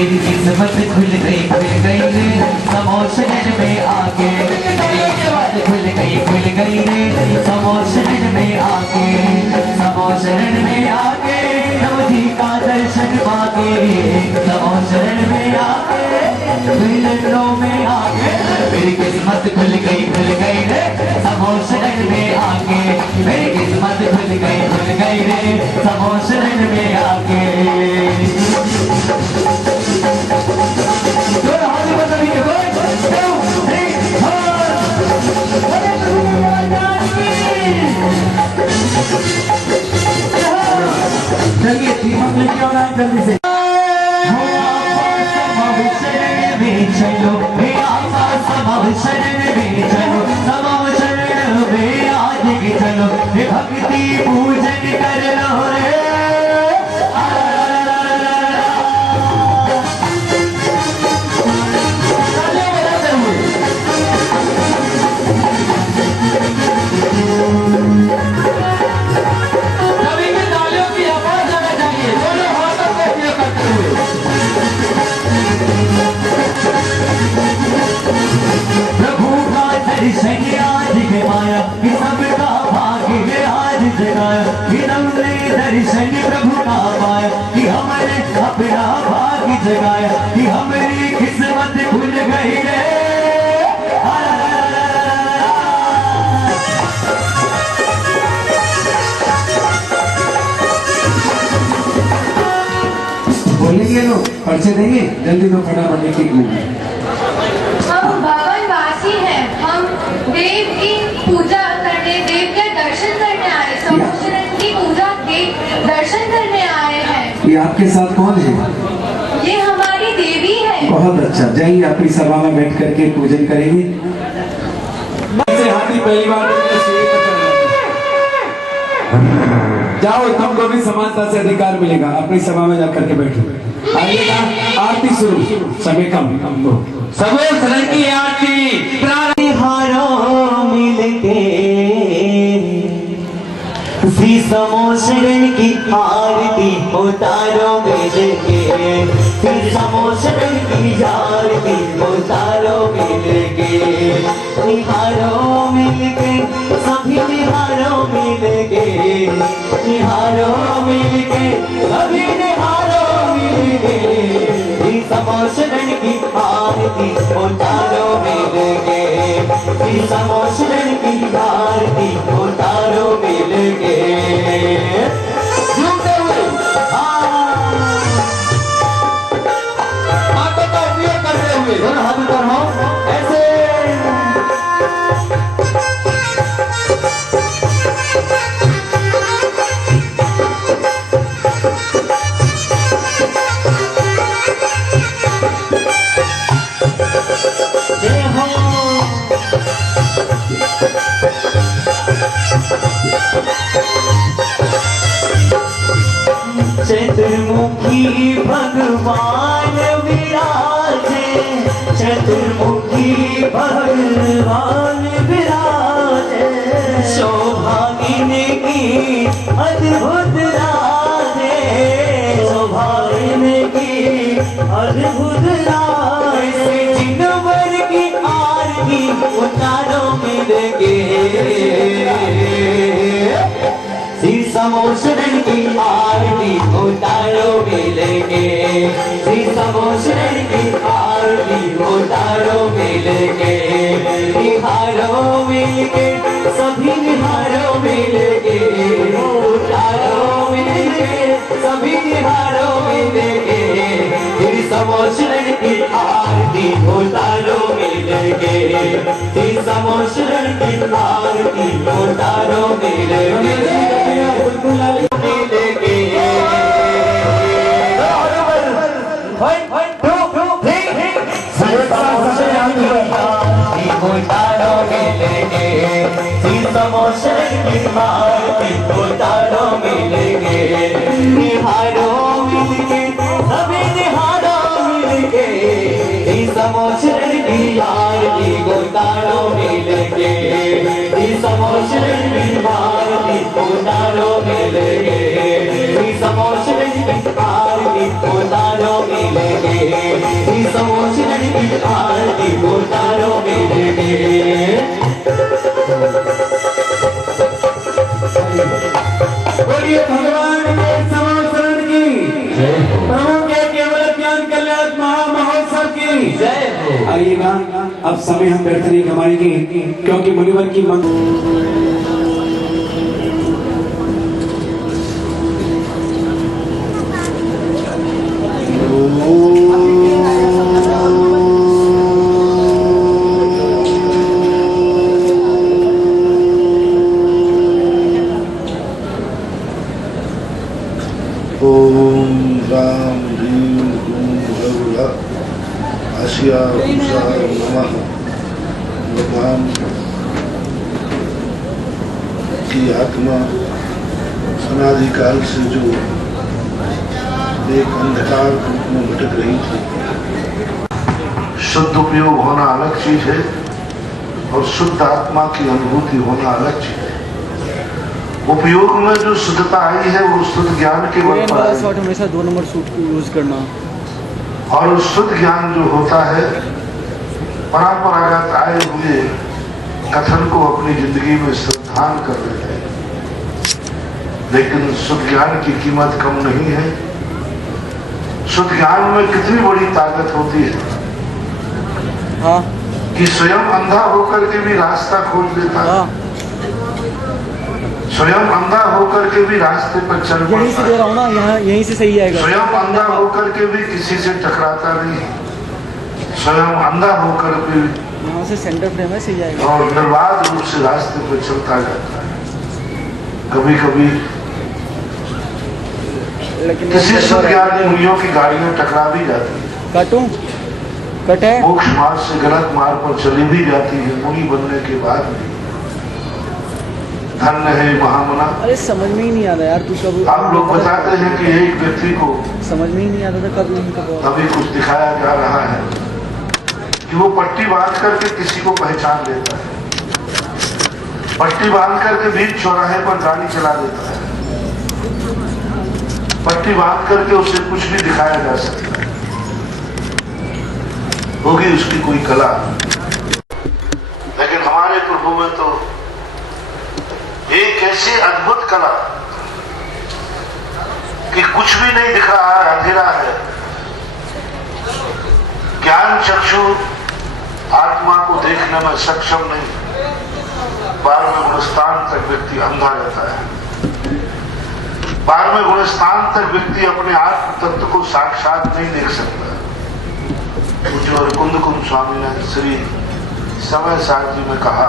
मेरी किस्मत खुल गई रे समोशन में आके, मेरी किस्मत खुल गई रे समोशन में आके, समोशन में आके नवजी का दर्शन पाके, समोशन में आके मिलनों में आके, मेरी किस्मत खुल गई रे समोशन में आके, मेरी किस्मत खुल गई रे समोशन में आके। चलिए दीपक लेके आना है जल्दी से। चलो शरण में चलो, समाव शरण में आज की चलो, भक्ति पूजन कर लो रे। सभी में तालियों की आवाज आना चाहिए, दोनों हाथों को उपयोग करते हुए। दर्शन आज के माया कि सबका भाग्य आज जगाया, कि हमने दर्शन प्रभु का पाया, कि हमने अपना भाग्य जगाया, कि हमारी किस्मत खुल गई रे। बोलेंगे लोग पर्चे देंगे जल्दी दो फटाफट लिख के। देव की पूजा करने, देव के दर्शन करने आए, समोशरण की पूजा के दर्शन करने आए हैं। ये आपके साथ कौन है? ये हमारी देवी है। बहुत अच्छा, जाइए अपनी सभा में बैठ करके पूजन करेंगे। हाथी पहली बार जाओ, तुमको भी समानता से अधिकार मिलेगा, अपनी सभा में जाकर के बैठो। आइएगा, आरती शुरू, समय कम सबे शरण की आरती मिलके श्री समोशरण की आरती उतारो मिलके, श्री समोशरण की आरती उतारो मिलके, निहारो मिलके सभी निहारो मिलके, निहारो मिलके सभी निहारो मिलके, श्री समोशरण की आरती उतारो मिलके, श्री समोशरण की आरती उतारो मिलके। झूमते हुए हाथों का उपयोग करते हुए दोनों हाथ ऊपर हो ऐसे। चतुर्मुखी भगवान विराजे, चतुर्मुखी भगवान विराजे, शोभा इनकी अद्भुत राजे, शोभा इनकी अद्भुत राजे, जिनवर की आरती उतारो मिलके, श्री समोशरण की आरती उतारो मिलके, श्री समोशरण की आरती उतारो मिलके, निहारो मिलके सभी निहारो मिलके, उतारो मिलके सभी निहारो मिलके, श्री समोशरण की आरती उतारो मिलके, श्री समोशरण की आरती उतारो मिलके। उतारो मिलेंगे श्री समोशरण की आरती उतारो मिलेंगे, निहारो मिलके सभी निहारो मिलके, श्री समोशरण की आरती उतारो मिलेंगे, श्री समोशरण की आरती उतारो मिलेंगे, श्री समोशरण की आरती उतारो मिलेंगे, प्रभु के केवल ज्ञान कल्याण महामहोत्सव की जय हो। आइएगा, अब समय हम व्यर्थ नहीं गवाएंगे क्योंकि मुनिवर की मन ओम राम ह्रीं हूं भगवः आशिया उषाय नमः। भगवान की आत्मा अनादिकाल से जो एक अंधकार रूप में भटक रही थी, शुद्ध उपयोग होना अलग चीज है और शुद्ध आत्मा की अनुभूति होना अलग चीज है। उपयोग में जो शुद्धता आई है वो शुद्ध ज्ञान के बल पर आई। शॉट हमेशा 2 नंबर सूट को यूज करना। और शुद्ध ज्ञान जो होता है परंपरागत आए हुए कथन को अपनी जिंदगी में श्रद्धान कर लेते हैं, लेकिन शुद्ध ज्ञान की कीमत कम नहीं है। शुद्ध ज्ञान में कितनी बड़ी ताकत होती है हाँ कि स्वयं अंधा होकर के भी रास्ता खोज लेता है, हाँ स्वयं अंधा होकर के भी रास्ते पर चल यहीं से पड़ता दे है, रहा हूँ ना, यहाँ यहीं से सही आएगा। स्वयं अंधा होकर के भी किसी से टकराता नहीं, स्वयं अंधा होकर भी यहाँ से सेंटर फ्रेम है, सही आएगा। और निर्बाध रूप से रास्ते पर चलता जाता है। कभी कभी लेकिन किसी शुद्ध ज्ञानी मुनियों की गाड़ियां टकरा भी जाती है, काटूं कट है। मोक्ष मार्ग से गलत मार्ग पर चली भी जाती है मुनि बनने के बाद भी। धन्य है महामना। अरे समझ में ही नहीं आता यार, तू कब आप लोग बताते हैं कि एक व्यक्ति को समझ में ही नहीं आता था कब इनका अभी कुछ दिखाया जा रहा है कि वो पट्टी बांध करके किसी को पहचान लेता है, पट्टी बांध करके बीच चौराहे पर गाड़ी चला देता है, पट्टी बांध करके उसे कुछ भी दिखाया जा सकता है। होगी उसकी कोई कला, लेकिन हमारे प्रभु में तो एक ऐसी अद्भुत कला कि कुछ भी नहीं दिख रहा है, अंधेरा है। ज्ञान चक्षु आत्मा को देखने में सक्षम नहीं, 12वें गुणस्थान तक व्यक्ति अंधा रहता है। 12वें गुणस्थान तक व्यक्ति अपने आत्म तत्व को साक्षात नहीं देख सकता। जो कुंद स्वामी ने श्री समय सार जी में कहा,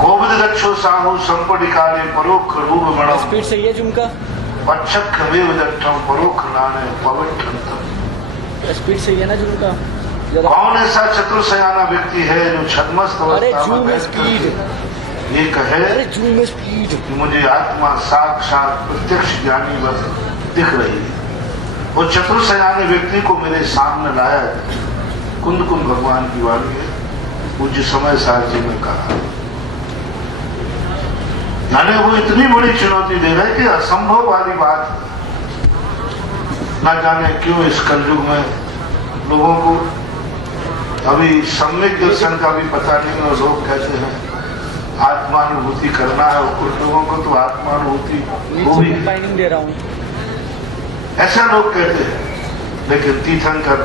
कोविद गच्छो साहु संपडिकाले परोक्ष रूप मणम स्पीड सही है झुमका, पच्छक वेदट्ठम परोक्ष नाने पवित्रंतम। स्पीड सही है ना झुमका। कौन ऐसा चतुर्सयाना व्यक्ति है जो छद्मस्त अरे अवस्था जूम में बैठ स्पीड, करके ये कहे अरे जूम स्पीड कि मुझे आत्मा साक्षात प्रत्यक्ष ज्ञानी बस दिख रही है। वो चतुर्सयानी व्यक्ति को मेरे सामने लाया। कुंद भगवान की वाणी है, पूज्य समय सार जी ने कहा। यानी वो इतनी बड़ी चुनौती दे रहे कि असंभव वाली बात, ना जाने क्यों इस कलयुग में लोगों को अभी सम्यक दर्शन का भी पता नहीं, और लोग कहते हैं आत्मानुभूति करना है, कुछ लोगों को तो आत्मानुभूति वो भी टाइमिंग दे रहा हूँ, ऐसा लोग कहते हैं। लेकिन तीर्थंकर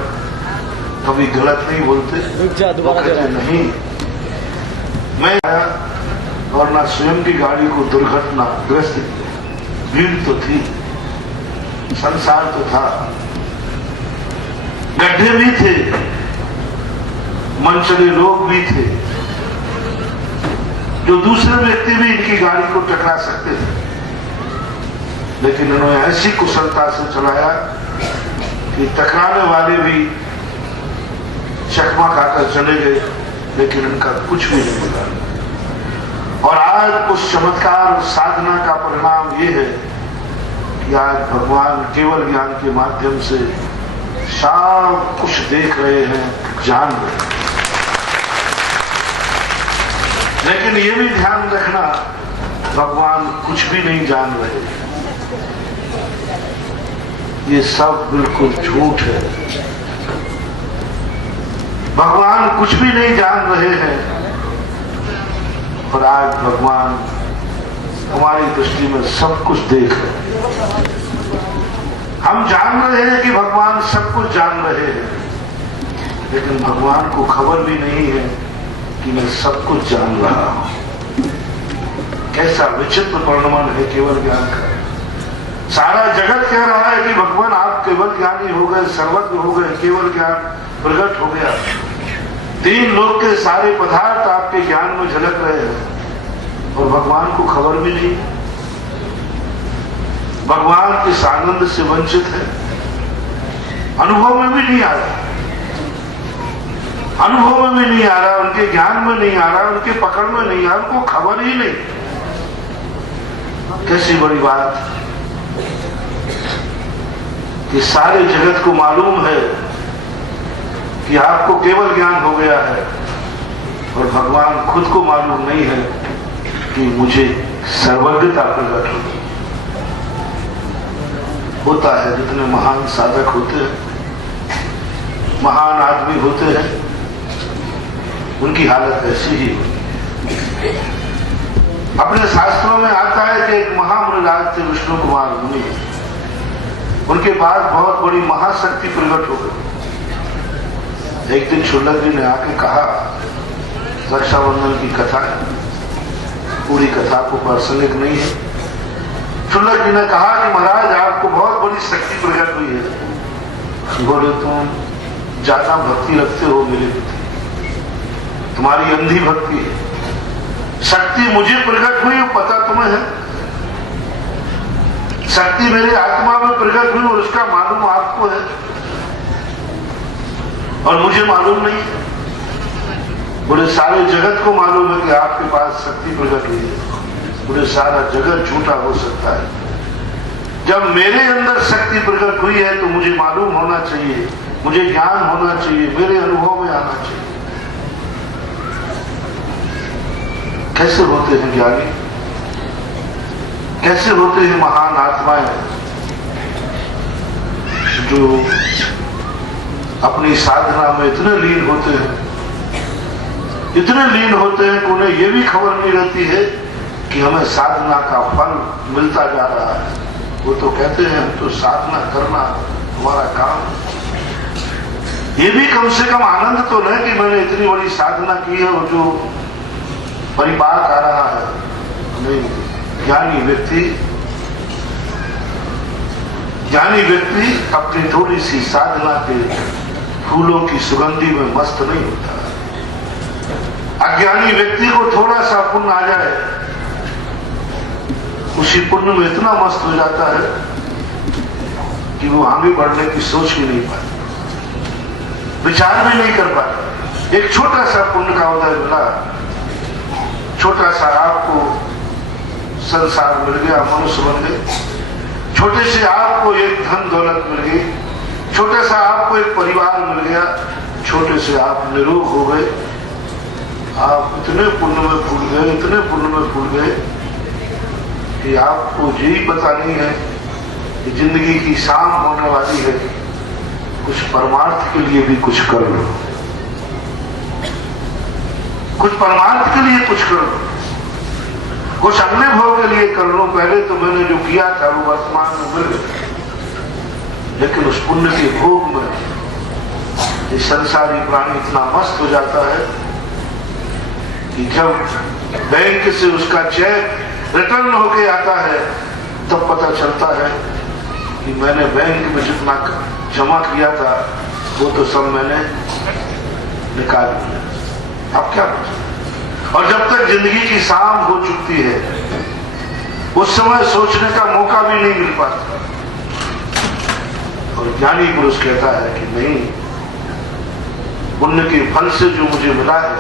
कभी गलत नहीं बोलते, रुक जा वो दोबारा दे कहते रहा हूँ। नहीं, मैं आया और ना स्वयं की गाड़ी को दुर्घटना ग्रस्त किया। भीड़ तो थी, संसार तो था, गड्ढे भी थे, मनचले लोग भी थे, जो दूसरे व्यक्ति भी इनकी गाड़ी को टकरा सकते थे। लेकिन इन्होंने ऐसी कुशलता से चलाया कि टकराने वाले भी चकमा खाकर चले गए, लेकिन इनका कुछ भी नहीं हुआ। और आज उस चमत्कार साधना का परिणाम ये है कि आज भगवान केवल ज्ञान के माध्यम से सब कुछ देख रहे हैं, जान रहे हैं। लेकिन ये भी ध्यान रखना, भगवान कुछ भी नहीं जान रहे, ये सब बिल्कुल झूठ है। भगवान कुछ भी नहीं जान रहे हैं, और आज भगवान हमारी दृष्टि में सब कुछ देख रहे हैं। हम हम जान रहे हैं कि भगवान सब कुछ जान रहे हैं, लेकिन भगवान को खबर भी नहीं है कि मैं सब कुछ जान रहा हूं। कैसा विचित्र वर्णन है केवल ज्ञान का। सारा जगत कह रहा है कि भगवान आप केवल ज्ञानी हो गए, सर्वज्ञ हो गए, केवल ज्ञान प्रकट हो गया। तीन लोक के सारे पदार्थ आपके ज्ञान में झलक रहे हैं और भगवान को खबर भी नहीं। भगवान इस आनंद से वंचित है, अनुभव में भी नहीं आ रहा, अनुभव में भी नहीं आ रहा, उनके ज्ञान में नहीं आ रहा, उनके पकड़ में नहीं आ रहा, उनको खबर ही नहीं। कैसी बड़ी बात कि सारे जगत को मालूम है कि आपको केवल ज्ञान हो गया है और भगवान खुद को मालूम नहीं है कि मुझे सर्वज्ञता प्रकट होगी। होता है जितने महान साधक होते हैं, महान आदमी होते हैं, उनकी हालत ऐसी ही होती। अपने शास्त्रों में आता है कि एक महामुनिराज थे विष्णु कुमार मुनि, उनके पास बहुत बड़ी महाशक्ति प्रकट हो गई। एक दिन शुल्लक जी ने आके कहा, रक्षाबंधन की कथा है, पूरी कथा को प्रासंगिक नहीं है। शुल्लक जी ने कहा कि महाराज आपको बहुत बड़ी शक्ति प्रकट हुई है। बोले तुम ज्यादा भक्ति रखते हो मेरे प्रति, तुम्हारी अंधी भक्ति है। शक्ति मुझे प्रकट हुई पता तुम्हें है, शक्ति मेरे आत्मा में प्रकट हुई और उसका मालूम आपको है और मुझे मालूम नहीं है। बोले सारे जगत को मालूम है कि आपके पास शक्ति प्रकट हुई है। बोले सारा जगत झूठा हो सकता है, जब मेरे अंदर शक्ति प्रकट हुई है तो मुझे मालूम होना चाहिए, मुझे ज्ञान होना चाहिए, मेरे अनुभव में आना चाहिए। कैसे होते हैं ज्ञानी, कैसे होते हैं महान आत्माएं जो अपनी साधना में इतने लीन होते हैं, इतने लीन होते हैं कि उन्हें यह भी खबर नहीं रहती है कि हमें साधना का फल मिलता जा रहा है। वो तो कहते हैं हम तो साधना करना हमारा काम है। ये भी कम से कम आनंद तो नहीं कि मैंने इतनी बड़ी साधना की है और जो परिपाक आ रहा है। नहीं, ज्ञानी व्यक्ति अपनी थोड़ी सी साधना के फूलों की सुगंधी में मस्त नहीं होता। अज्ञानी व्यक्ति को थोड़ा सा पुण्य आ जाए, उसी पुण्य में इतना मस्त हो जाता है कि वो आगे बढ़ने की सोच भी नहीं पाता, विचार भी नहीं कर पाता। एक छोटा सा पुण्य का उदय मिला, छोटा सा आपको संसार मिल गया, मनुष्य बन गए, छोटे से आपको एक धन दौलत मिल गई, छोटे सा आपको एक परिवार मिल गया, छोटे से आप निरोग हो गए। आप इतने पुण्य में फूल गए, इतने पुण्य में फूल गए कि आपको यही पता नहीं है कि जिंदगी की शाम होने वाली है, कुछ परमार्थ के लिए भी कुछ कर लो, कुछ परमार्थ के लिए कुछ कर लो, कुछ अगले भाव के लिए कर लो। पहले तो मैंने जो किया था वो वर्तमान में मिल गया, लेकिन उस पुण्य के भोग में ये संसारी प्राणी इतना मस्त हो जाता है कि जब बैंक से उसका चेक रिटर्न होके आता है तब पता चलता है कि मैंने बैंक में जितना जमा किया था वो तो सब मैंने निकाल दिया। अब क्या बचा? और जब तक जिंदगी की शाम हो चुकती है उस समय सोचने का मौका भी नहीं मिल पाता। और ज्ञानी पुरुष कहता है कि नहीं, पुण्य के फल से जो मुझे मिला है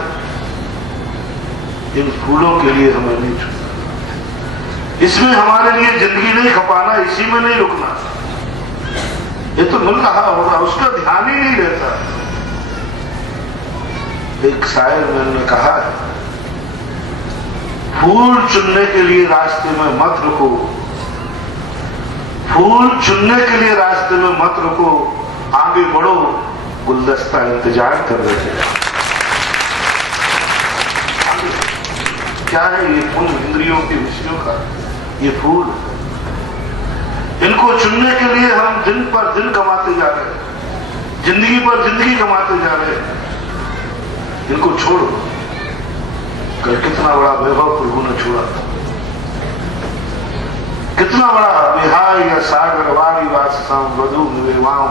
इन फूलों के लिए हमें नहीं छूटना, इसमें हमारे लिए जिंदगी नहीं खपाना, इसी में नहीं रुकना। ये तो मिल रहा होगा, उसका ध्यान ही नहीं रहता। एक शायर मैंने कहा है, फूल चुनने के लिए रास्ते में मत रुको, फूल चुनने के लिए रास्ते में मत रुको, आगे बढ़ो, गुलदस्ता इंतजार कर रहे हैं। क्या है ये फूल? इंद्रियों के विषयों का ये फूल। इनको चुनने के लिए हम दिन पर दिन कमाते जा रहे हैं, जिंदगी पर जिंदगी कमाते जा रहे हैं। इनको छोड़ो। कल कितना बड़ा वैभव प्रभु ने छोड़ा था, कितना बड़ा विहार या सागर वारी वासम वधु विवाह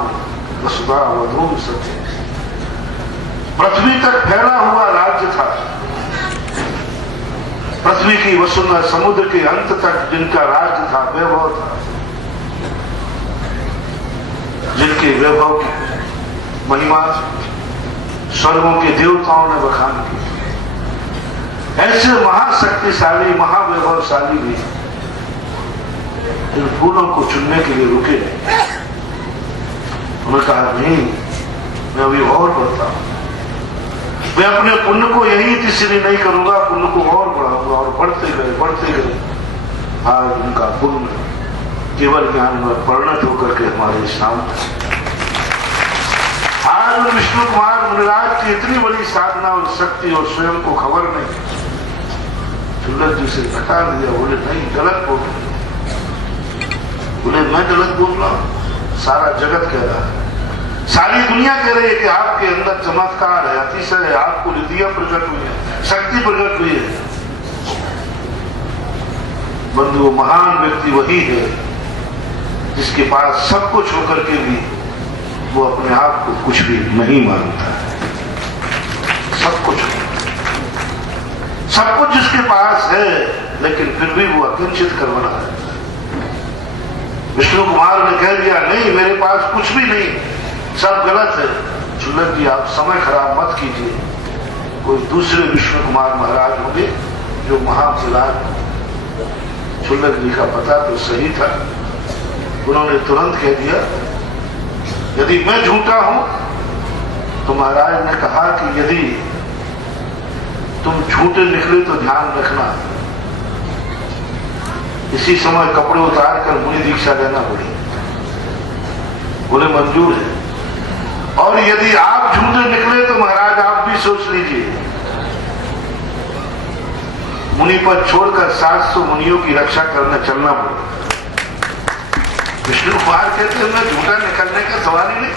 वसुधा वधु सत्य। पृथ्वी तक फैला हुआ राज्य था, पृथ्वी की वसुंधरा समुद्र के अंत तक जिनका राज्य था, वैभव था, जिनके वैभव की महिमा स्वर्गों के देवताओं ने बखान की। ऐसे महाशक्तिशाली महावैभवशाली भी इन फूलों को चुनने के लिए रुके नहीं। उन्होंने कहा नहीं, मैं अभी और बढ़ता हूं, मैं अपने पुण्य को यही तीसरी नहीं करूंगा, पुण्य को और बढ़ाऊंगा। और बढ़ते गए बढ़ते गए। आज उनका पुण्य केवल ज्ञान में परिणत होकर के हमारे सामने। आज विष्णु कुमार मुनिराज की इतनी बड़ी साधना और शक्ति और स्वयं को खबर नहीं। सुंदर जी से घटा दिया, बोले नहीं गलत बोल रहे। बोले मैं गलत बोल रहा हूं, सारा जगत कह रहा है, सारी दुनिया कह रही है कि आपके अंदर चमत्कार है, अतिशय है, आपको रिद्धियां प्रकट हुई है, शक्ति प्रकट हुई है। बंधु, महान व्यक्ति वही है जिसके पास सब कुछ होकर के भी वो अपने आप को कुछ भी नहीं मानता है। सब कुछ जिसके पास है, लेकिन फिर भी वो अकिंचित कर्मणा है। विष्णु कुमार ने कह दिया नहीं, मेरे पास कुछ भी नहीं, सब गलत है। चुल्लक जी, आप समय खराब मत कीजिए, कोई दूसरे विष्णु कुमार महाराज होंगे जो महाविलास। चुल्लक जी का पता तो सही था। उन्होंने तुरंत कह दिया, यदि मैं झूठा हूं तो महाराज ने कहा कि यदि तुम झूठे निकले तो ध्यान रखना, इसी समय कपड़े उतार कर मुनि दीक्षा लेना पड़ी। बोले मंजूर है। और यदि आप झूठे निकले तो महाराज आप भी सोच लीजिए, मुनि पर छोड़कर 700 मुनियों की रक्षा करने चलना पड़े। विष्णु कुमार कहते हैं मैं झूठा निकलने का सवाल ही नहीं,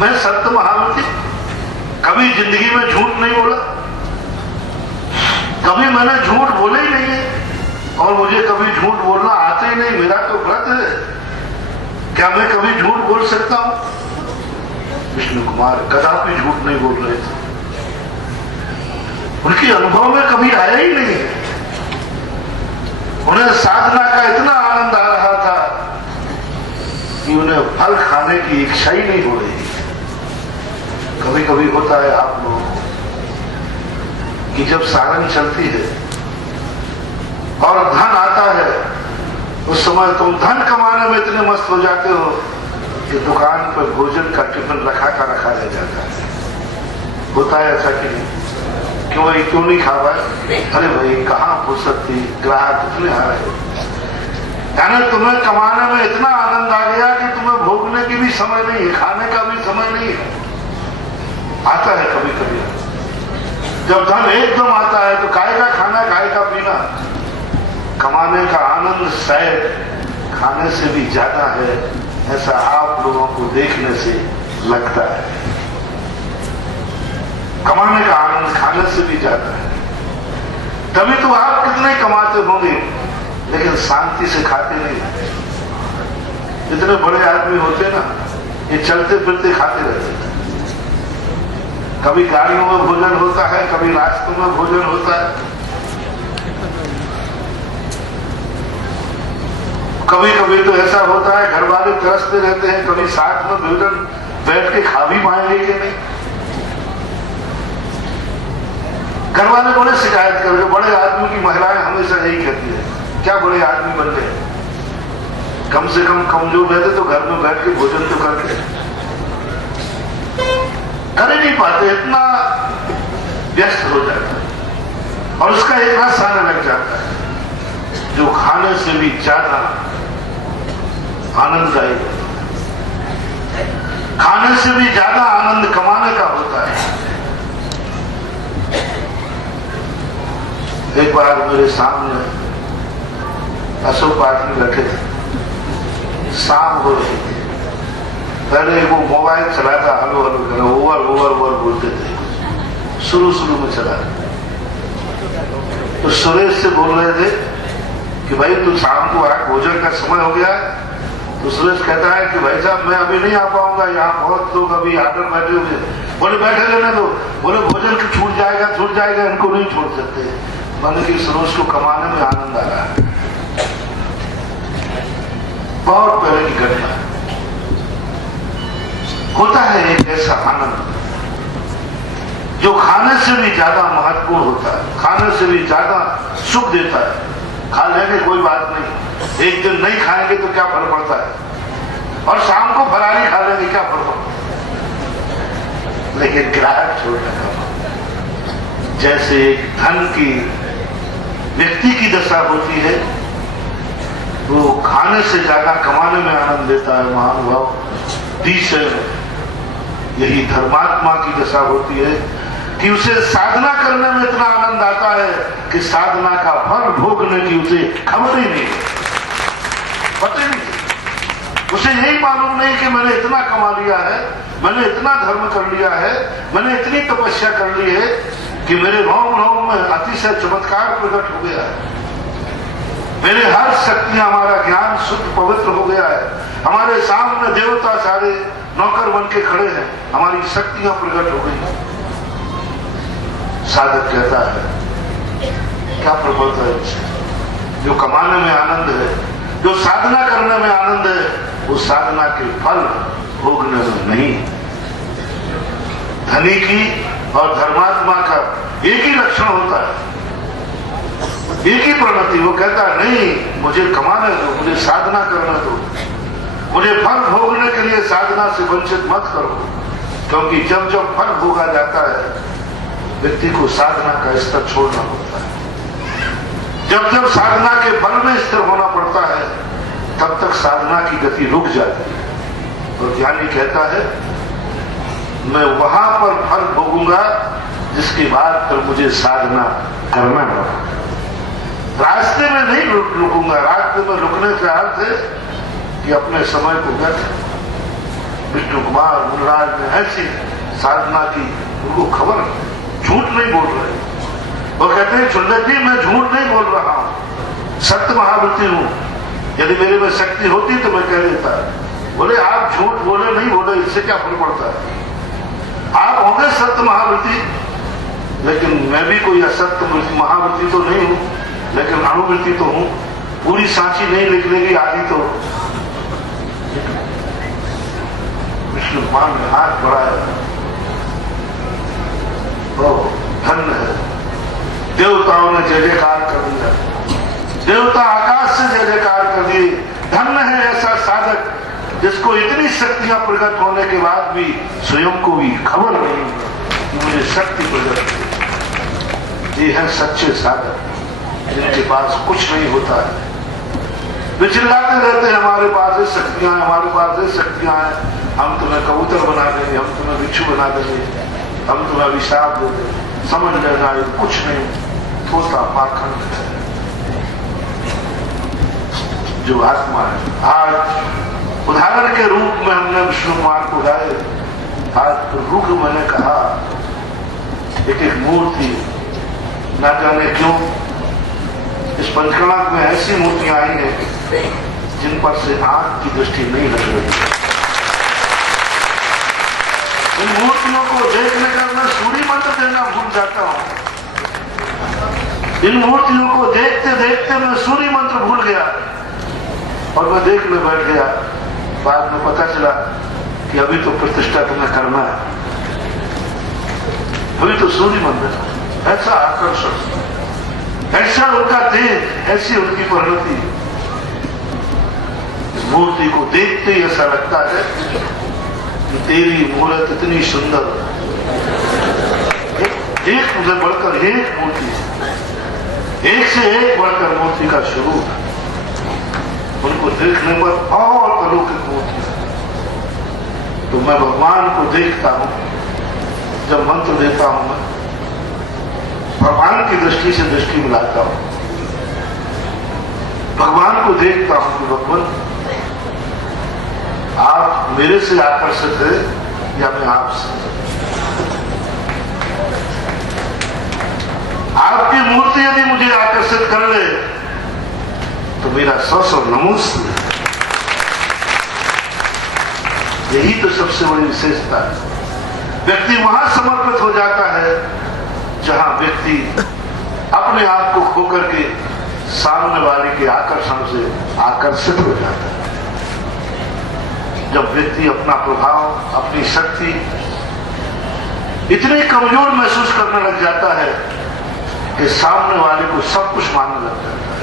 मैं सत्य महामती, कभी जिंदगी में झूठ नहीं बोला, कभी मैंने झूठ बोला ही नहीं है, और मुझे कभी झूठ बोलना आता ही नहीं। मेरा तो व्रत है, क्या मैं कभी झूठ बोल सकता हूं? विष्णु कुमार कदापि झूठ नहीं बोल रहे थे, उनके अनुभव में कभी आया ही नहीं है। उन्हें साधना का इतना आनंद आ रहा था कि उन्हें फल खाने की इच्छा ही नहीं हो रही। कभी कभी होता है आप लोगों को कि जब सारंग चलती है और धन आता है, उस समय तुम धन कमाने में इतने मस्त हो जाते हो कि दुकान पर भोजन का टिफिन रखा रह जाता है। होता है ऐसा कि नहीं? क्यों भाई, क्यों नहीं खा पाए? अरे भाई कहाँ फुर्सत थी, ग्राहक इतने आ रहे। यानी तुम्हें कमाने में इतना आनंद आ गया कि तुम्हें भोगने की भी समय नहीं है, खाने का भी समय नहीं है। आता है कभी कभी, जब धन एकदम आता है तो काय का खाना, काय का पीना। कमाने का आनंद शायद खाने से भी ज्यादा है, ऐसा आप लोगों को देखने से लगता है। कमाने का आनंद खाने से भी ज्यादा है। तभी तो आप कितने कमाते होंगे, लेकिन शांति से खाते नहीं। जितने बड़े आदमी होते ना, ये चलते फिरते खाते रहते हैं। कभी गाड़ियों में भोजन होता है, कभी रास्तों में भोजन होता है, कभी कभी तो ऐसा होता है घर वाले तरसते रहते हैं, कभी साथ में भोजन बैठ के खा भी पाएंगे कि नहीं। घर वाले बड़े शिकायत करके, बड़े आदमी की महिलाएं हमेशा यही कहती है, क्या बड़े आदमी बन गए, कम से कम कमजोर रहते तो घर में बैठ के भोजन तो करते, कर ही नहीं पाते, इतना व्यस्त हो जाता है। और उसका एक रस आने लग जाता है जो खाने से भी ज्यादा आनंददायी होता है। खाने से भी ज्यादा आनंद कमाने का होता है। एक बार मेरे सामने अशोक पार्टी बैठे थे, शाम हो रही थी। पहले वो मोबाइल चलाता, हलो हलो करा, ओवर ओवर ओवर बोलते थे, शुरू में चला। तो सुरेश से बोल रहे थे कि भाई तू शाम को आ, भोजन का समय हो गया है। तो सुरेश कहता है कि भाई साहब मैं अभी नहीं आ पाऊंगा, यहाँ बहुत लोग अभी आकर बैठे हुए। बोले बैठे रहने दो। बोले भोजन को छूट जाएगा, इनको नहीं छोड़ सकते। मैंने कि सुरेश को कमाने में आनंद आ रहा है। बहुत पहले की घटना है। होता है एक ऐसा आनंद जो खाने से भी ज्यादा महत्वपूर्ण होता है, खाने से भी ज्यादा सुख देता है। खा लेंगे कोई बात नहीं, एक दिन नहीं खाएंगे तो क्या फर्क पड़ता है, और शाम को फरारी खा लेंगे क्या फर्क पड़ता है। लेकिन ग्राहक छोड़ने का, जैसे एक धन की व्यक्ति की दशा होती है, वो खाने से ज्यादा कमाने में आनंद देता है महानुभाव। तीसरे यही धर्मात्मा की दशा होती है कि उसे साधना करने में इतना आनंद आता है कि साधना का फल भोगने की उसे खबर ही नहीं, पता ही नहीं। उसे यही मालूम नहीं कि मैंने इतना कमा लिया है, मैंने इतना धर्म कर लिया है, मैंने इतनी तपस्या कर ली है कि मेरे रोम रोम में अतिशय चमत्कार प्रकट हो गया है। मेरे हर शक्तियां, हमारा ज्ञान शुद्ध पवित्र हो गया है। हमारे सामने देवता सारे नौकर बन के खड़े हैं, हमारी शक्तियां प्रकट हो गई। साधक कहता है क्या प्रबलता है उसे, जो कमाने में आनंद है, जो साधना करने में आनंद है, वो साधना के फल भोगने में नहीं। धनी की और धर्मात्मा का एक ही लक्षण होता है, एक ही प्रवृत्ति। वो कहता है नहीं, मुझे कमाने दो, मुझे साधना करने दो, मुझे फल भोगने के लिए साधना से वंचित मत करो। क्योंकि जब जब फल भोगा जाता है, व्यक्ति को साधना का स्तर छोड़ना होता है। जब जब साधना के फल में स्थिर होना पड़ता है, तब तक साधना की गति रुक जाती है। और ज्ञानी कहता है मैं वहां पर फल भोगूंगा जिसके बाद फिर मुझे साधना करना होगा। रास्ते में नहीं रुकूंगा। रास्ते में रुकने से अर्थ है कि अपने समय को व्यर्थ। विष्णु कुमार मुनराज ने ऐसी साधना की, उनको खबर, झूठ नहीं बोल रहे। वो कहते हैं सुंदर जी मैं झूठ नहीं बोल रहा हूं, सत्य महावृत्ति हूं। यदि मेरे में शक्ति होती तो मैं कह देता। बोले आप झूठ बोले नहीं बोले, इससे क्या फर्क पड़ता है। आप होंगे सत्य महावृत्ति, लेकिन मैं भी कोई असत्य महावृत्ति तो नहीं हूं, लेकिन अणुवृत्ति तो हूं। पूरी सांची नहीं निकलेगी, आदि तो। विष्णु भगवान ने हाथ बढ़ाया, धन्य है। देवताओं ने जय जयकार कर दिया, देवता आकाश से जय जयकार कर दिए। धन्य है ऐसा साधक जिसको इतनी शक्तियां प्रकट होने के बाद भी स्वयं को भी खबर नहीं कि मुझे शक्ति प्रकट है। ये है सच्चे साधक जिनके पास कुछ नहीं होता है। वे चिल्लाते रहते हैं हमारे पास ये शक्तियां हैं, हमारे पास ये शक्तियां हैं, हम तुम्हें कबूतर बना देंगे, हम तुम्हें बिच्छू बना देंगे, हम तुम्हें अभिशाप दे देंगे। समझ लेना ये कुछ नहीं, थोड़ा पाखंड है। जो आत्मा है, आज उदाहरण के रूप में हमने विष्णु कुमार को लाए। आज रुक मैंने कहा एक एक मूर्ति, ना जाने क्यों इस पंचकर्मा में ऐसी मूर्तियां आई हैं जिन पर से आंख की दृष्टि नहीं लग रही। इन मूर्तियों को देखने का मैं सूर्य मंत्र देना भूल जाता हूं। इन मूर्तियों को देखते देखते मैं सूर्य मंत्र भूल गया और मैं देखने बैठ गया। बाद में पता चला कि अभी तो प्रतिष्ठा तुम्हें करना है, अभी तो सूर्य मंत्र। ऐसा आकर्षण, ऐसा उनका देह, ऐसी उनकी परिणति। इस मूर्ति को देखते ही ऐसा लगता है कि तेरी मूर्त इतनी सुंदर, एक मुझे बढ़कर एक मूर्ति, एक से एक बढ़कर मूर्ति का स्वरूप। उनको देखने पर और अलौकिक मूर्ति। तो मैं भगवान को देखता हूं, जब मंत्र देता हूं मैं भगवान की दृष्टि से दृष्टि मिलाता हूं, भगवान को देखता हूं कि भगवान मेरे से आकर्षित है या मैं आपसे? आपकी मूर्ति यदि मुझे आकर्षित कर ले तो मेरा 100 नमस्ते। यही तो सबसे बड़ी विशेषता है। व्यक्ति वहां समर्पित हो जाता है जहां व्यक्ति अपने आप को खोकर के सामने वाले के आकर्षण से आकर्षित हो जाता है। जब व्यक्ति अपना प्रभाव, अपनी शक्ति इतनी कमजोर महसूस करने लग जाता है कि सामने वाले को सब कुछ मानने लग जाता है,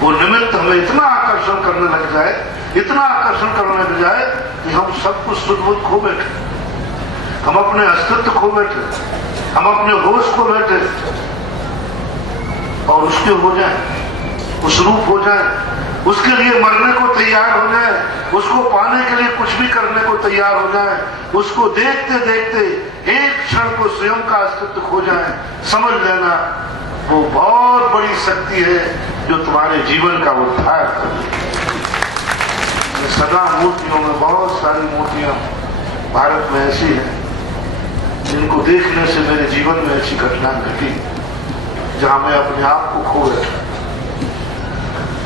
वो निमित्त हमें इतना आकर्षण करने लग जाए, इतना आकर्षण करने लग जाए कि हम सब कुछ सुध-बुध खो बैठे, हम अपने अस्तित्व खो बैठे, हम अपने होश खो बैठे और उसके हो जाए, उस रूप हो जाए, उसके लिए मरने को तैयार हो जाए, उसको पाने के लिए कुछ भी करने को तैयार हो जाए, उसको देखते देखते एक क्षण को स्वयं का अस्तित्व खो जाए। समझ लेना वो बहुत बड़ी शक्ति है जो तुम्हारे जीवन का उद्धार करे। सदा मूर्तियों में बहुत सारी मूर्तियां भारत में ऐसी हैं जिनको देखने से मेरे जीवन में ऐसी घटना घटी जहां मैं अपने आप को खो बैठा,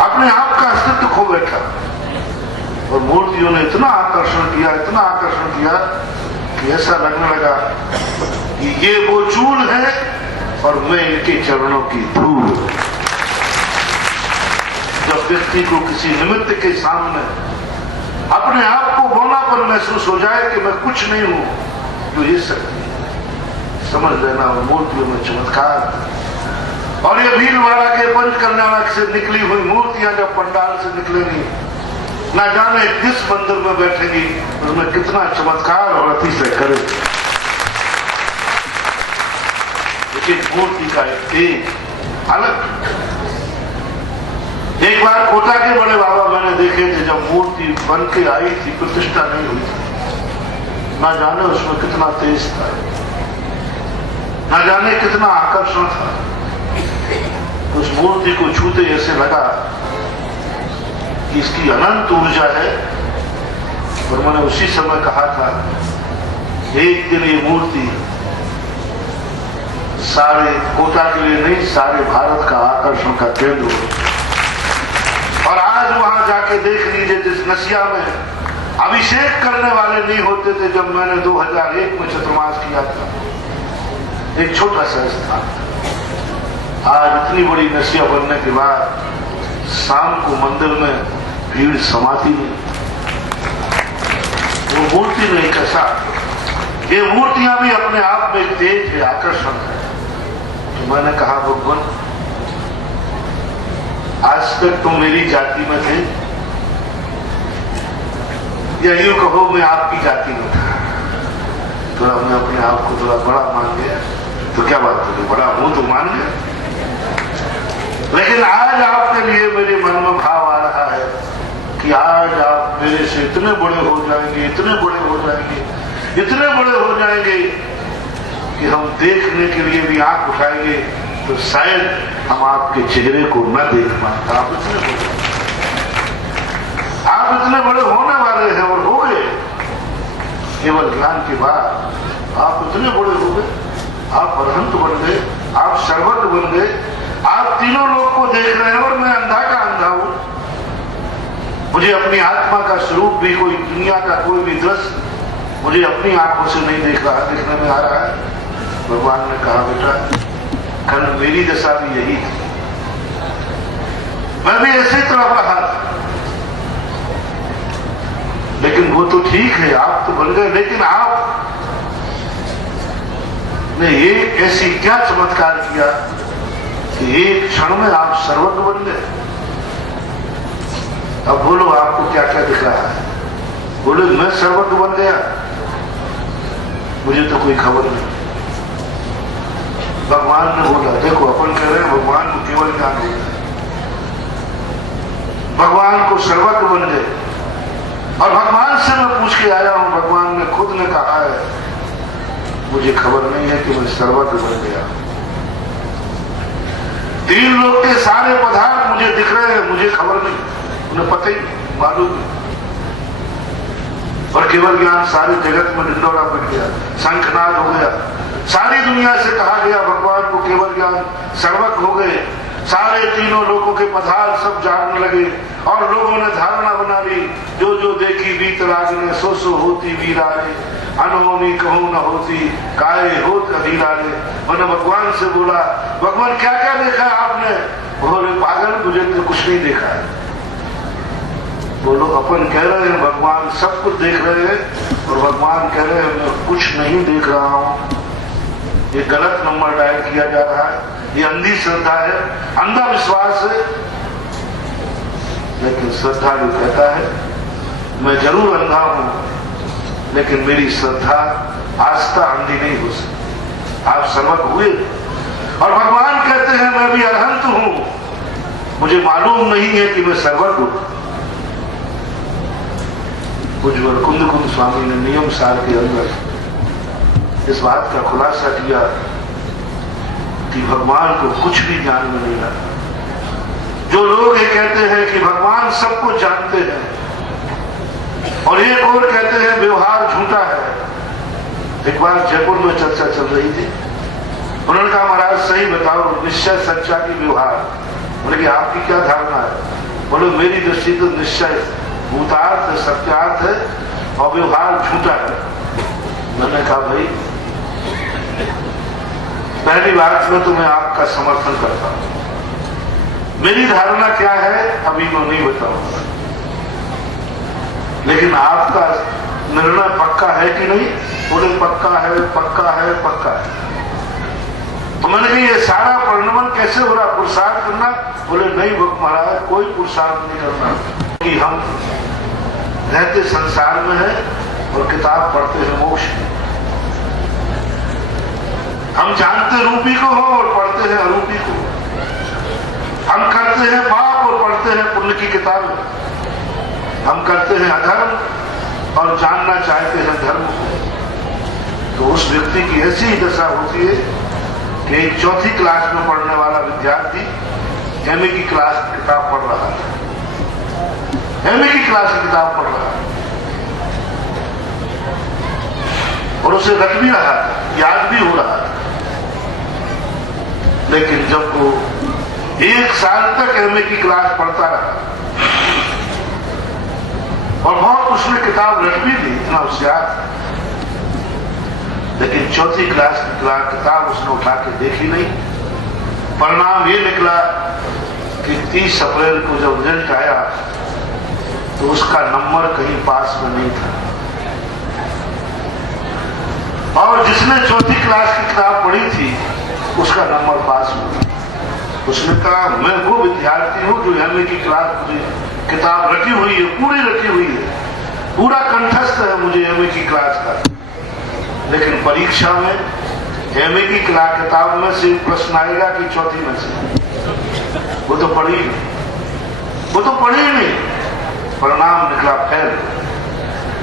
अपने आप का अस्तित्व खो बैठा और मूर्तियों ने इतना आकर्षण किया, इतना आकर्षण किया कि ऐसा लगने लगा कि ये वो चूल है और मैं इनके चरणों की धूल। जब व्यक्ति को किसी निमित्त के सामने अपने आप को बौनापन महसूस हो जाए कि मैं कुछ नहीं हूं, तो ये शक्ति समझ लेना वो मूर्तियों में चमत्कार। और ये भीलवाड़ा के पंचकन्या से निकली हुई मूर्तियां जब पंडाल से निकलेंगी, ना जाने किस मंदिर में बैठेगी, उसमें कितना चमत्कार और अतिशय करे। लेकिन मूर्ति का एक अलग, एक बार कोटा के बड़े बाबा मैंने देखे थे, जब मूर्ति बन के आई थी, प्रतिष्ठा नहीं हुई थी, ना जाने उसमें कितना तेज था, ना जाने कितना आकर्षण था। उस मूर्ति को छूते ऐसे लगा कि इसकी अनंत ऊर्जा है। और मैंने उसी समय कहा था, एक दिन ये मूर्ति सारे कोटा के लिए नहीं, सारे भारत का आकर्षण का केंद्र हो। और आज वहां जाके देख लीजिए, जिस नसिया में अभिषेक करने वाले नहीं होते थे, जब मैंने 2001 में चतुर्मास किया था, एक छोटा सा स्थान, आज इतनी बड़ी नसिया बनने के बाद शाम को मंदिर में भीड़ समाती नहीं। वो मूर्ति नहीं कैसा, ये मूर्तियां भी अपने आप में तेज है, आकर्षण है। तो मैंने कहा, भगवान आज तक तुम मेरी जाति में थे, या यूं कहो मैं आपकी जाति में था, तो हमने अपने आप को थोड़ा बड़ा मान लिया। तो क्या बात होगी, बड़ा हूं तो मान लिया। लेकिन आज आपके लिए मेरे मन में भाव आ रहा है कि आज आप मेरे से इतने बड़े हो जाएंगे, इतने बड़े हो जाएंगे, इतने बड़े हो जाएंगे कि हम देखने के लिए भी आंख उठाएंगे तो शायद हम आपके चेहरे को न देख पाए। आप इतने बड़े होने वाले हैं और हो गए। केवल ज्ञान के बाद आप इतने बड़े हो गए, आप अरहंत बन गए, आप सर्वज्ञ बन गए, आप तीनों लोग को देख रहे हैं और मैं अंधा का अंधा हूं। मुझे अपनी आत्मा का स्वरूप भी, कोई दुनिया का कोई भी दृश्य मुझे अपनी आंखों से नहीं देख रहा, देखने में आ रहा है। भगवान ने कहा, बेटा कल मेरी दशा भी यही थी, मैं भी ऐसे तरफ रहा था, लेकिन वो तो ठीक है, आप तो बन गए। लेकिन आप ने एक ऐसी क्या चमत्कार किया कि एक क्षण में आप सर्वज्ञ बन गए। अब बोलो आपको क्या क्या दिख रहा है? बोले मैं सर्वज्ञ बन गया, मुझे तो कोई खबर नहीं। भगवान ने बोला, देखो अपन कह रहे हैं भगवान को केवल ज्ञान होता है, भगवान को सर्वज्ञ बन गए। और भगवान से मैं पूछ के आया हूं, भगवान ने खुद ने कहा है मुझे खबर नहीं है कि मैं सर्वज्ञ बन गया। तीन लोग के सारे पदार्थ मुझे दिख रहे हैं, मुझे खबर नहीं, उन्हें पता ही मालूम नहीं। और केवल ज्ञान सारे जगत में ढिंडोरा पिट गया, शंखनाद हो गया। सारी दुनिया से कहा गया भगवान को केवल ज्ञान, सर्वज्ञ हो गए। सारे तीनों लोगों के पधार सब जानने लगे और लोगों ने धारणा बना ली, जो जो देखी बीत राज ने सो सो होती वीरारे, अनहोनी कहूं न होती काहे होत अधीरारे। मैंने भगवान से बोला, भगवान क्या क्या देखा है आपने? बोले पागल, मुझे तो कुछ नहीं देखा है। बोलो अपन कह रहे हैं भगवान सब कुछ देख रहे हैं और भगवान कह रहे हैं मैं कुछ नहीं देख रहा हूं। ये गलत नंबर डायल किया जा रहा है, ये अंधी श्रद्धा है, अंधा विश्वास है। लेकिन श्रद्धालु कहता है मैं जरूर अंधा हूं लेकिन मेरी श्रद्धा आस्था अंधी नहीं हो सकती। आप सर्वज्ञ हुए और भगवान कहते हैं मैं भी अरहंत हूं, मुझे मालूम नहीं है कि मैं सर्वज्ञ हूं। उज्ज्वल कुंद स्वामी ने नियम सार के अंदर इस बात का खुलासा किया कि भगवान को कुछ भी ज्ञान में नहीं आता। जो लोग ये कहते हैं कि भगवान सब कुछ जानते हैं और एक और कहते हैं व्यवहार झूठा है। एक बार जयपुर में चर्चा चल रही थी, उन्होंने कहा महाराज सही बताओ निश्चय सच्चा की व्यवहार? बोले कि आपकी क्या धारणा है? बोले मेरी दृष्टि तो निश्चय भूतार्थ सत्यार्थ है और व्यवहार झूठा है। मैंने कहा भाई पहली बात में तो मैं आपका समर्थन करता हूं, मेरी धारणा क्या है अभी मैं नहीं बताऊंगा, लेकिन आपका निर्णय पक्का है कि नहीं? बोले पक्का है पक्का है पक्का है। तो मैंने कहा ये सारा परिणमन कैसे हो रहा, पुरुषार्थ करना? बोले नहीं महाराज कोई पुरुषार्थ नहीं करना, कि हम रहते संसार में है और किताब पढ़ते हैं मोक्ष। हम जानते रूपी को हो और पढ़ते हैं अरूपी को। हम करते हैं पाप और पढ़ते हैं पुण्य की किताबें। हम करते हैं अधर्म और जानना चाहते हैं धर्म को। तो उस व्यक्ति की ऐसी ही दशा होती है कि एक चौथी क्लास में पढ़ने वाला विद्यार्थी एमए की क्लास की किताब पढ़ रहा है, एमए की क्लास की किताब पढ़ रहा है और उसे रट भी रहा था, याद भी हो रहा था। लेकिन जब वो 1 साल तक एमए की क्लास पढ़ता रहा और बहुत उसने किताब रट भी दी, इतना होशियार, लेकिन चौथी क्लास की किताब उसने उठा के देखी नहीं। परिणाम ये निकला कि 30 अप्रैल को जब रिजल्ट आया तो उसका नंबर कहीं पास में नहीं था। और जिसने चौथी क्लास की किताब पढ़ी थी उसका नंबर पास हुआ। उसने कहा मैं वो विद्यार्थी हूं जो एमए की क्लास किताब रखी हुई है, पूरी रखी हुई है, पूरा कंठस्थ है मुझे एमए की क्लास का। लेकिन परीक्षा में एमए की किताब में से प्रश्न आएगा कि चौथी में से, वो तो पढ़ी नहीं, वो तो पढ़ी नहीं, परिणाम निकला फेल।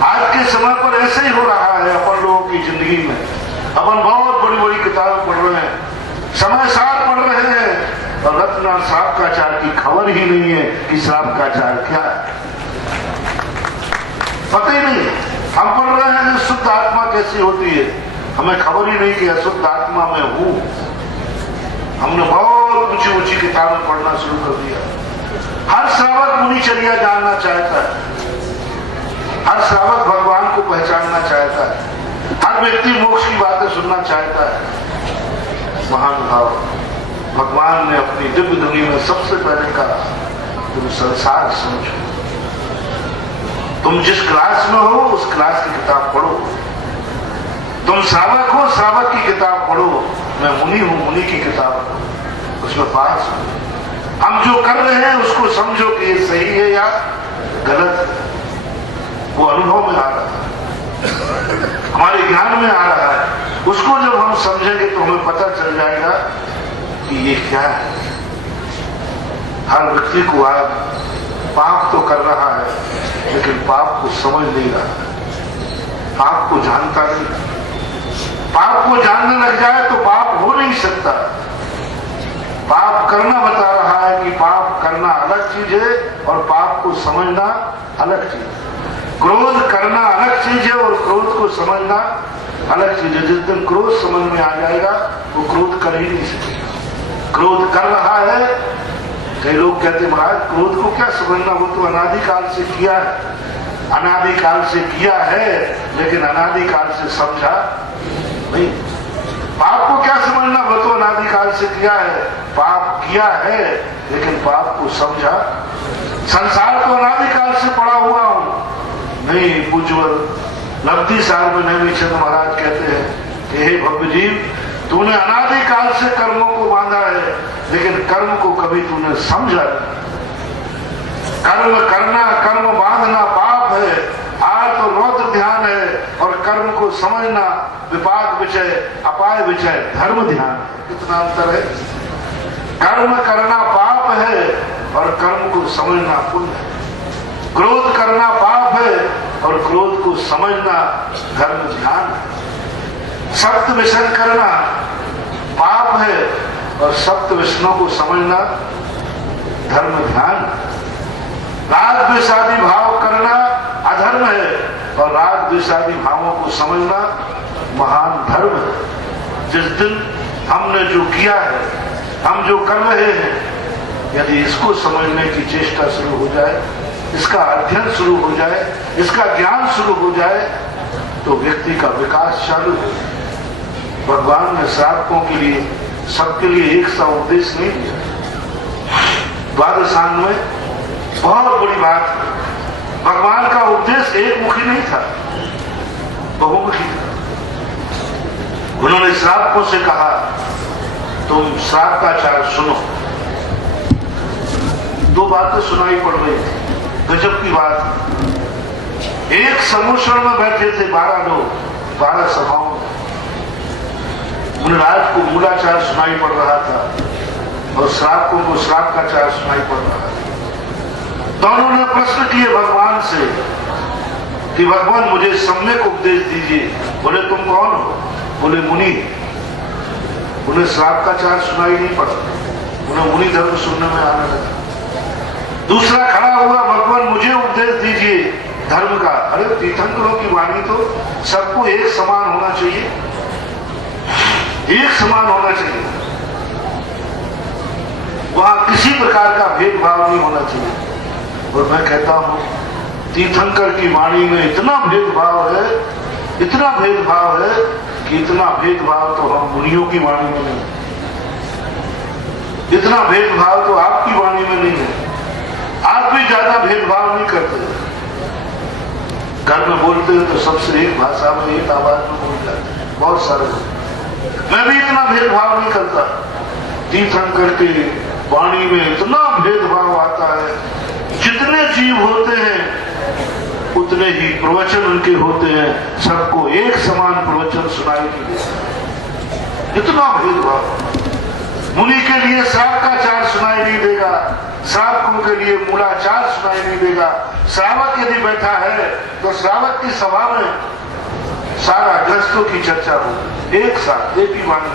आज के समय पर ऐसे ही हो रहा है अपन लोगों की जिंदगी में। अपन बहुत बड़ी बड़ी किताबें पढ़ रहे हैं, समय साथ पढ़ रहे हैं और रत्ना श्रावकाचार की खबर ही नहीं है कि श्रावकाचार क्या है, पता ही नहीं। हम पढ़ रहे हैं शुद्ध आत्मा कैसी होती है, हमें खबर ही नहीं कि अशुद्ध आत्मा में हूं। हमने बहुत ऊंची ऊंची किताबें पढ़ना शुरू कर दिया। हर श्रावक मुनिचर्या जानना चाहता है, हर श्रावक भगवान को पहचानना चाहता है, हर व्यक्ति मोक्ष की बातें सुनना चाहता है। महान भाव भगवान ने अपनी दिव्य दुनिया में सबसे पहले कहा तुम संसार समझो, तुम जिस क्लास में हो उस क्लास की किताब पढ़ो। तुम श्रावक हो, श्रावक की किताब पढ़ो। मैं मुनि हूं, मुनि की किताब पढ़ो, उसमें पास हो। हम जो कर रहे हैं उसको समझो कि ये सही है या गलत है। वो अनुभव में आ रहा है, हमारे ज्ञान में आ रहा है। उसको जब हम समझेंगे तो हमें पता चल जाएगा कि ये क्या है। हर व्यक्ति को आज पाप तो कर रहा है लेकिन पाप को समझ नहीं रहा, पाप को जानता नहीं। पाप को जानने लग जाए तो पाप हो नहीं सकता। पाप करना बता रहा है कि पाप करना अलग चीज है और पाप को समझना अलग चीज है। क्रोध करना अलग चीज है और क्रोध को समझना अलग चीज है। जिस दिन क्रोध समझ में आ जाएगा वो क्रोध कर ही नहीं सकेगा। क्रोध कर रहा है, कई लोग कहते महाराज क्रोध को क्या समझना, वो तो अनादिकाल से किया है, अनादिकाल से किया है लेकिन अनादिकाल से समझा नहीं। पाप को क्या समझना, वो तो अनादिकाल से किया है, पाप किया है लेकिन पाप को समझा। संसार तो अनादिकाल से पड़ा हुआ हूं नहीं। पूज्यवर नब्दी साहब में नवी चंद महाराज कहते हैं कि हे भव्य जीव, तूने अनादिकाल से कर्मों को बांधा है लेकिन कर्म को कभी तूने समझा नहीं। कर्म करना, कर्म बांधना पाप है, आर्त और रौद्र ध्यान है, और कर्म को समझना विपाक विषय, अपाय विषय, धर्म ध्यान है। कितना अंतर है। कर्म करना पाप है और कर्म को समझना पुण्य है। क्रोध करना पाप है और क्रोध को समझना धर्म ध्यान है। सप्त व्यसन करना पाप है और सप्त व्यसनों को समझना धर्म ध्यान है। राग द्वेषादि भाव करना अधर्म है और राग द्वेषादि भावों को समझना महान धर्म है। जिस दिन हमने जो किया है, हम जो कर रहे हैं, यदि इसको समझने की चेष्टा शुरू हो जाए, इसका अध्ययन शुरू हो जाए, इसका ज्ञान शुरू हो जाए, तो व्यक्ति का विकास चालू हो। भगवान ने साधकों के लिए, सबके लिए एक सा उपदेश नहीं दिया। द्वादशांग में बहुत बड़ी बात है, भगवान का उपदेश एक मुखी नहीं था, बहुमुखी था। उन्होंने श्रावकों से कहा तुम श्रावकाचार सुनो। दो बातें सुनाई पड़ रही थी, गजब की बात। एक सम्मोषण में बैठे थे 12 लोग, 12 सभाओं में। उन राज को मूलाचार सुनाई पड़ रहा था और श्रावकों को श्रावकाचार सुनाई पड़ रहा था। दोनों ने प्रश्न किए भगवान से कि भगवान मुझे सम्यक उपदेश दीजिए। बोले तुम कौन हो? बोले मुनि। उन्हें श्रावकाचार सुनाई नहीं पड़ा, उन्हें मुनि धर्म सुनने में आने लगा। दूसरा खड़ा हुआ, भगवान मुझे उपदेश दीजिए धर्म का। अरे तीर्थंकरों की वाणी तो सबको एक समान होना चाहिए, एक समान होना चाहिए, वहां किसी प्रकार का भेदभाव नहीं होना चाहिए। और मैं कहता हूं तीर्थंकर की वाणी में इतना भेदभाव है, इतना भेदभाव है कि इतना भेदभाव तो हम मुनियों की वाणी में नहीं, इतना भेदभाव तो आपकी वाणी में नहीं है। आप भी ज्यादा भेदभाव नहीं करते। घर में बोलते हैं तो सबसे एक भाषा में, एक आवाज में बोल जाते हैं, बहुत सारे लोग। मैं भी इतना भेदभाव नहीं करता। तीर्थंकर के वाणी में इतना भेदभाव आता है। जितने जीव होते हैं उतने ही प्रवचन उनके होते हैं, सबको एक समान प्रवचन सुनाई देते। इतना भेदभाव। मुनि के लिए श्रावकाचार सुनाई नहीं देगा, श्रावकों के लिए मूलाचार सुनाई नहीं देगा। श्रावक यदि बैठा है तो श्रावक की सभा में सारा ग्रस्तों की चर्चा हो, एक साथ, एक ही वाणी।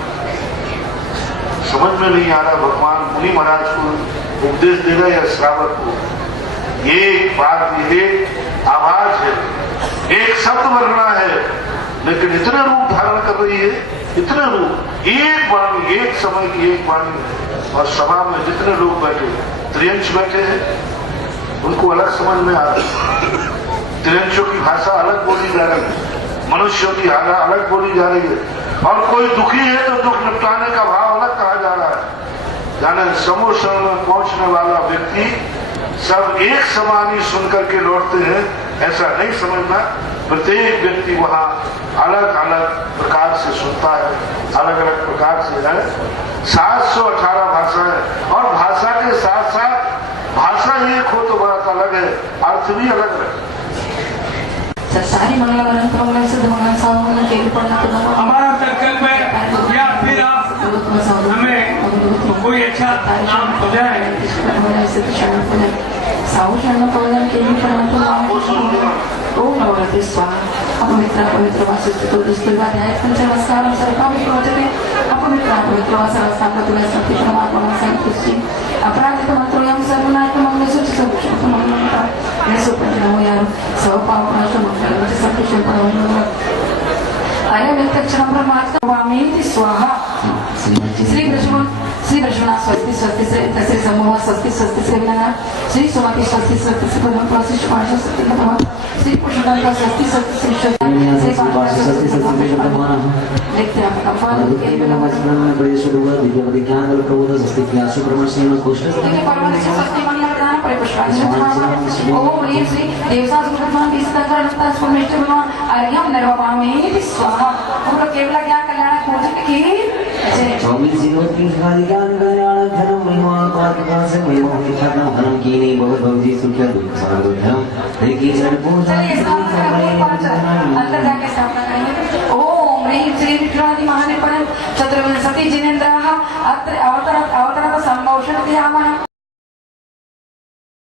समझ में नहीं आ रहा भगवान मुनि महाराज को उपदेश देगा या श्रावक को। ये बात, ये आवाज है, एक शब्द वर्णना है, लेकिन इतने रूप धारण कर रही है, इतने रूप। एक वाणी, एक समय की एक वाणी है। और सभा में जितने लोग बैठे, त्रियंश बैठे हैं, उनको अलग समझ में आ रहा है। त्रियंशों की भाषा अलग बोली जा रही है, मनुष्यों की अलग बोली जा रही है। और कोई दुखी है तो दुख निपटाने का भाव अलग कहा जा रहा है। यानी समोषण में पहुंचने वाला व्यक्ति सब एक समान ही सुनकर के लौटते हैं, ऐसा नहीं समझना। प्रत्येक व्यक्ति वहां अलग अलग प्रकार से सुनता है, अलग अलग प्रकार से है। 718 भाषा है और भाषा के साथ साथ भाषा एक हो तो बात अलग है, अर्थ भी अलग है। सारी मंगल अनंत मंगल सिद्ध मंगल सामंगल के हमारा संकल्प है या फिर आप हमें कोई अच्छा नाम सुझाए। सावधान पवन के लिए ओम नवरात्रि स्वाहा अपवित्र अपवित्र वासिष्ठ तो दुष्टवाध्याय पंचमस्कारं सर्वकाम प्रवचते अपवित्र अपवित्र वासवस्थान का तुलसी सत्य परमात्मा संतुष्टि अपराधित मंत्रोयम सर्वनाथ मंगल सुच संपुष्ट मंगल का ये सुप्रजनों यार सब पाप नष्ट मंगल सबके अयं व्यक्तक्षरं ब्रह्मास्त्रवामेति स्वाहा श्री ब्रजमन स्वस्ति स्वस्ति श्री समूह स्वस्ति स्वस्ति श्री विनायक श्री सुमति स्वस्ति स्वस्ति श्री पद्म प्रशिष्ट पांच स्वस्ति नमः श्री पुष्पदंत स्वस्ति स्वस्ति श्री श्री स्वस्ति स्वस्ति देखते हैं आपका फल के नमस्कार में बड़े सुदूर दिव्य ज्ञान और प्रबोध स्वस्ति क्या सुब्रह्मण्य में कोष्ठ देखिए परमात्मा स्वस्ति मन प्रदान परिपुष्पांश ओम ह्रीं श्री देवता सुब्रह्मण्य विस्तंकर नमः परमेश्वर भगवान अर्घ्यम निर्वपामेति स्वाहा हम लोग केवल ज्ञान कल्याण पूजन की चौबीस दिनों की खाली ज्ञान कल्याण धर्म महिमा पात्रा से महिमा की खत्म धर्म की नहीं बहुत भक्ति सुख दुख सागर धर्म देखिए जड़ पूजा अंदर जाके स्थापना करेंगे ओम ह्रीं श्री विष्णुवादि महानिपन चतुर्विंशति जिनेन्द्रः अवतार